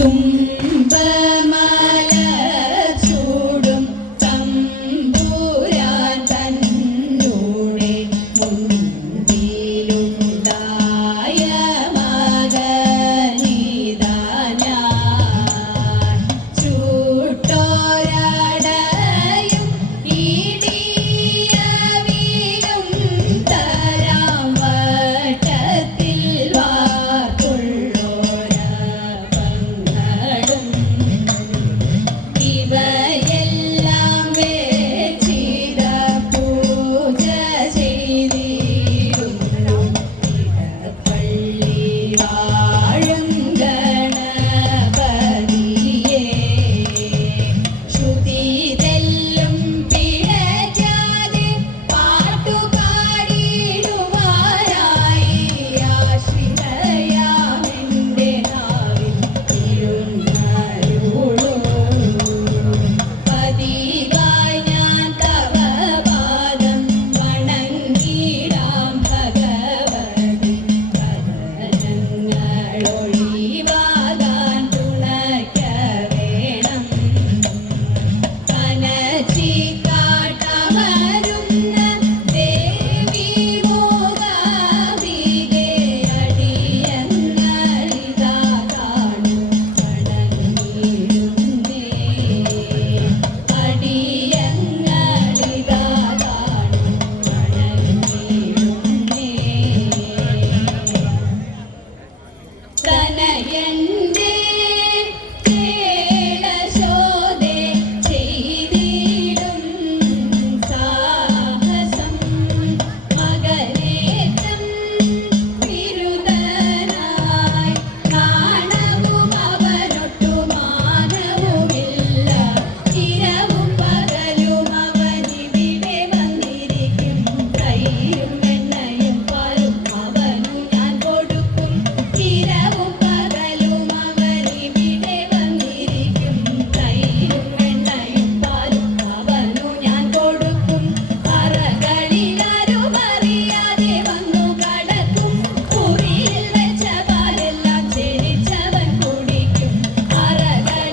咚。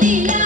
Lila.